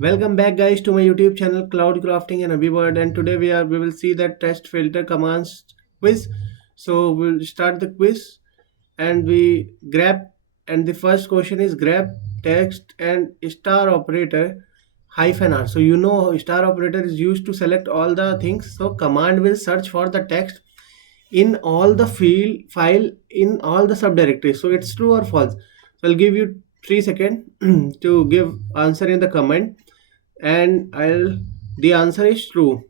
Welcome back guys to my YouTube channel Cloud Crafting and Abhiworld, and today we will see that test filter commands quiz. So we'll start the quiz and we grep, and the first question is grep text and star operator -r. So you know star operator is used to select all the things. So command will search for the text in all the field file in all the subdirectories. So it's true or false. So I'll give you 3 seconds to give answer in the comment, and the answer is true.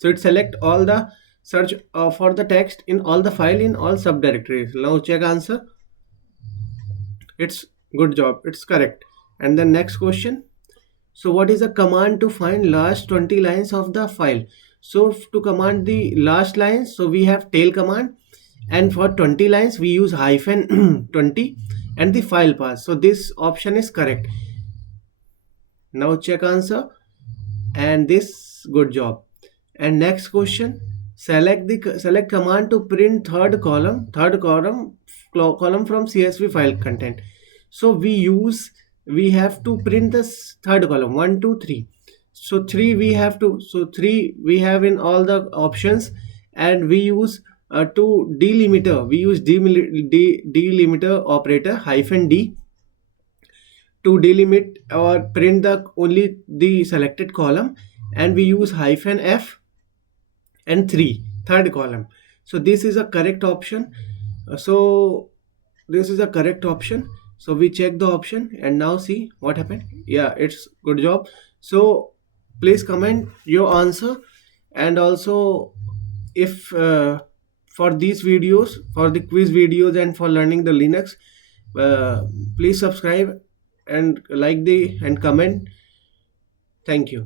So it select all the search for the text in all the file in all subdirectories. Now check answer. It's good job, it's correct. And the next question, so what is a command to find last 20 lines of the file? So to command the last lines, so we have tail command, and for 20 lines we use -20 and the file path. So this option is correct. Now check answer, and this good job. And next question, select command to print third column from CSV file content. So we have to print this third column 1 2 3. So 3 we have to, so 3 we have in all the options, and we use to delimiter, we use delimiter operator -d to delimit or print the only the selected column, and we use -f and 3 third column. So this is a correct option. So this is a correct option. So we check the option and now see what happened. Yeah, it's good job. So please comment your answer, and also if for these videos, for the quiz videos and for learning the Linux, please subscribe and like the and comment. Thank you.